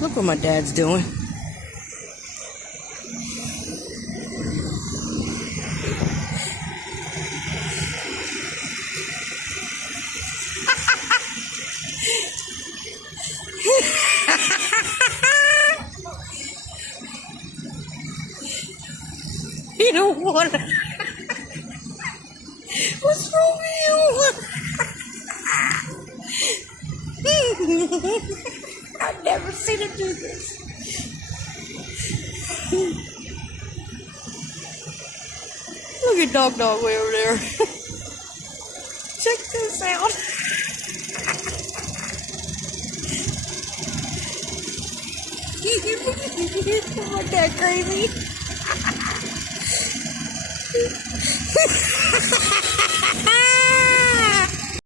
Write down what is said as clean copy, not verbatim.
Look what my dad's doing. You don't want to. What's wrong with you? I've never seen him do this. Look at Dog way over there. Check this out. Isn't that crazy?